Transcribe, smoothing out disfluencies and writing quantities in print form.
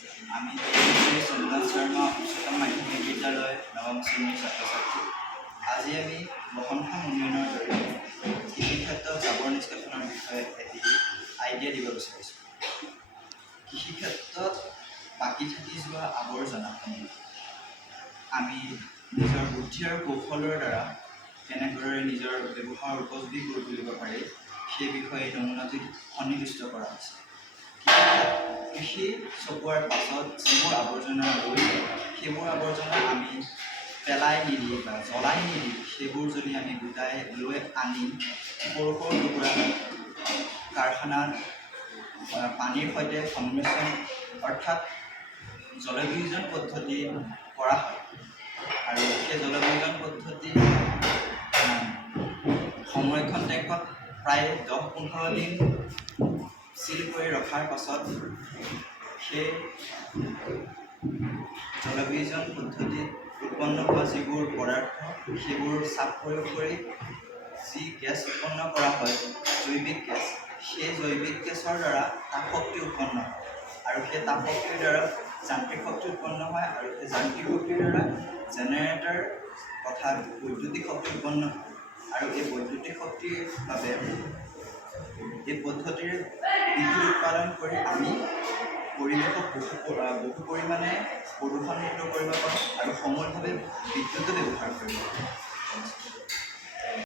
আমি চন্দন শৰ্মা উচ্চতম মাধ্যমিক বিদ্যালয় নৱম শ্ৰেণীৰ ছাত্ৰ ছাত্ৰী। আজি আমি বহনক্ষম উন্নয়নৰ জৰিয়তে কৃষি ক্ষেত্ৰত জাবৰ নিষ্কাশনৰ বিষয়ে এটি আইডিয়া দিব বিচাৰিছোঁ। কৃষি ক্ষেত্ৰত বাকী থাকি যোৱা আৱৰ্জনাসমূহ আমি নিজৰ বুদ্ধি আৰু কৌশলৰ দ্বাৰা কেনেদৰে নিজৰ ব্যৱহাৰ উপযোগী কৰি তুলিব পাৰি সেই বিষয়ে নমুনাটিত সন্নিৱিষ্ট কৰা হৈছে। কৃষি চপোৱাৰ পাছত যিবোৰ আৱৰ্জনা ৰৈ যায় সেইবোৰ আৱৰ্জনা আমি পেলাই নিদি বা জ্বলাই নিদি সেইবোৰ যদি আমি গোটাই লৈ আনি সৰু সৰু টুকুৰা কাৰখানাত পানীৰ সৈতে সংমিশ্ৰণ অৰ্থাৎ জলবিয়োজন পদ্ধতি কৰা হয় আৰু সেই জলবিয়োজন পদ্ধতি সংৰক্ষণ টেংকত প্ৰায় 10-15 দিন চিল কৰি ৰখাৰ পাছত সেই জলবিয়োজন পদ্ধতিত উৎপন্ন হোৱা যিবোৰ পদাৰ্থ সেইবোৰ চাপ প্ৰয়োগ কৰি যি গেছ উৎপন্ন কৰা হয় জৈৱিক গেছ, সেই জৈৱিক গেছৰ দ্বাৰা তাপ শক্তি উৎপন্ন হয় আৰু সেই তাপ শক্তিৰ দ্বাৰা যান্ত্ৰিক শক্তি উৎপন্ন হয় আৰু সেই যান্ত্ৰিক শক্তিৰ দ্বাৰা জেনেৰেটৰ তথা বৈদ্যুতিক শক্তি উৎপন্ন হয় আৰু এই বৈদ্যুতিক শক্তিৰ বাবে এই পদ্ধতিৰ বিদ্যুৎ উৎপাদন কৰি আমি পৰিৱেশক বহু পৰিমাণে প্ৰদূষণমুক্ত কৰিব পাৰোঁ আৰু সমূলভাৱে বিদ্যুতো ব্যৱহাৰ কৰিব পাৰোঁ।